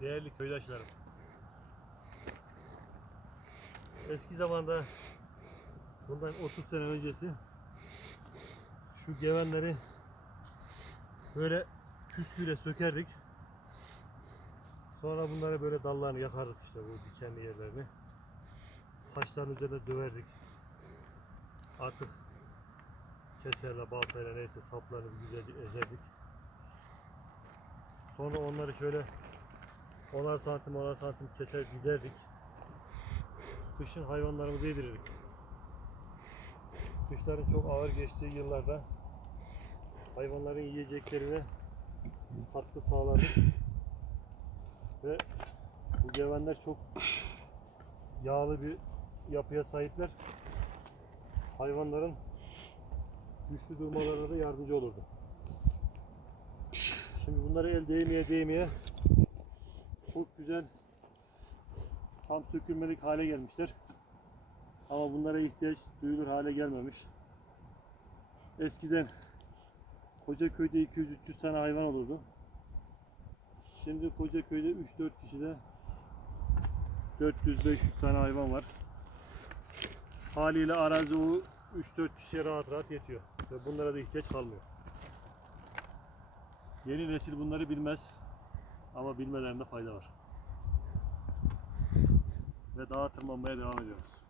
Değerli köydaşlarım. Eski zamanda bundan 30 sene öncesi şu gevenleri böyle küsküyle sökerdik. Sonra bunları böyle dallarını yakardık işte bu dikenli yerlerini. Taşların üzerine döverdik. Artık keserle, baltayla neyse saplarını güzelce ezerdik. Sonra onları şöyle onar santim onar santim keser giderdik. Kışın hayvanlarımızı yedirirdik. Kışların çok ağır geçtiği yıllarda hayvanların yiyeceklerine katkı sağladık. Ve bu gevenler çok yağlı bir yapıya sahipler. Hayvanların güçlü durmalarına da yardımcı olurdu. Şimdi bunları el değmeye değmeye çok güzel tam sökülmelik hale gelmişler. Ama bunlara ihtiyaç duyulur hale gelmemiş. Eskiden Kocaköy'de 200-300 tane hayvan olurdu. Şimdi Kocaköy'de 3-4 kişide 400-500 tane hayvan var. Haliyle arazi o 3-4 kişiye rahat rahat yetiyor. Ve bunlara da ihtiyaç kalmıyor. Yeni nesil bunları bilmez. Ama bilmelerinde fayda var. Ve dağa tırmanmaya devam ediyoruz.